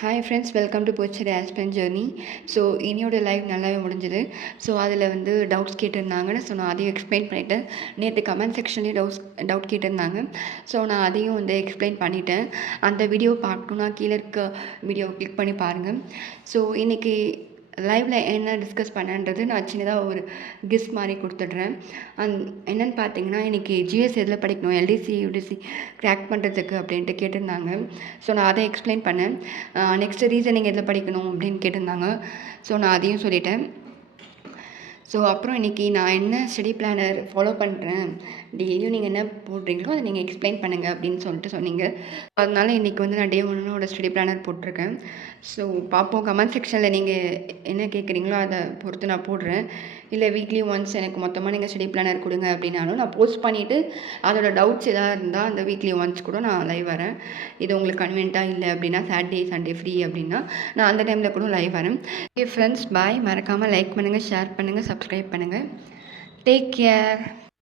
Hi friends, welcome to போச்சரி ஆஸ்பென் journey. So இனியோட லைவ் நல்லாவே முடிஞ்சுது. ஸோ அதில் வந்து டவுட்ஸ் கேட்டிருந்தாங்கன்னு ஸோ நான் அதையும் எக்ஸ்பிளைன் பண்ணிவிட்டேன். நேற்று கமெண்ட் செக்ஷன்லேயும் டவுட் கேட்டிருந்தாங்க. ஸோ நான் அதையும் வந்து எக்ஸ்பிளைன் பண்ணிட்டேன். அந்த வீடியோ பார்க்கணுன்னா கீழே இருக்க வீடியோ கிளிக் பண்ணி பாருங்கள். ஸோ இன்றைக்கி லைவில் என்ன டிஸ்கஸ் பண்ணேன்றது நான் சின்னதாக ஒரு கிஸ் மாதிரி கொடுத்துட்றேன். என்னென்னு பார்த்தீங்கன்னா, இன்றைக்கி ஜிஎஸ் எதில் படிக்கணும், எல்டிசி யூடிசி கிராக் பண்ணுறதுக்கு அப்படின்ட்டு கேட்டிருந்தாங்க. ஸோ நான் அதை எக்ஸ்பிளைன் பண்ணேன். நெக்ஸ்ட்டு ரீசனிங் எதில் படிக்கணும் அப்படின்னு கேட்டிருந்தாங்க. ஸோ நான் அதையும் சொல்லிட்டேன். ஸோ அப்புறம் இன்றைக்கி நான் என்ன ஸ்டடி பிளானர் ஃபாலோ பண்ணுறேன், டெய்லியும் நீங்கள் என்ன போடுறீங்களோ அதை நீங்கள் எக்ஸ்பிளைன் பண்ணுங்கள் அப்படின்னு சொல்லிட்டு சொன்னீங்க. அதனால் இன்றைக்கி வந்து நான் டே 1 ஸ்டடி பிளானர் போட்டிருக்கேன். ஸோ பார்ப்போம், கமெண்ட் செக்ஷனில் நீங்கள் என்ன கேட்குறீங்களோ அதை பொறுத்து நான் போடுறேன். இல்லை வீக்லி ஒன்ஸ் எனக்கு மொத்தமாக நீங்கள் ஸ்டடி பிளானர் கொடுங்க அப்படின்னாலும் நான் போஸ்ட் பண்ணிவிட்டு அதோட டவுட்ஸ் எதாவது இருந்தால் அந்த வீக்லி ஒன்ஸ் கூட நான் லைவ் வரேன். இது உங்களுக்கு கன்வீனியண்ட்டாக இல்லை அப்படின்னா, சாட்டர்டே சண்டே ஃப்ரீ அப்படின்னா நான் அந்த டைமில் கூட லைவ் வரேன். ஓகே ஃப்ரெண்ட்ஸ், பாய். மறக்காமல் லைக் பண்ணுங்கள், ஷேர் பண்ணுங்கள், சப்ஸ்கிரைப் பண்ணுங்கள். Take care.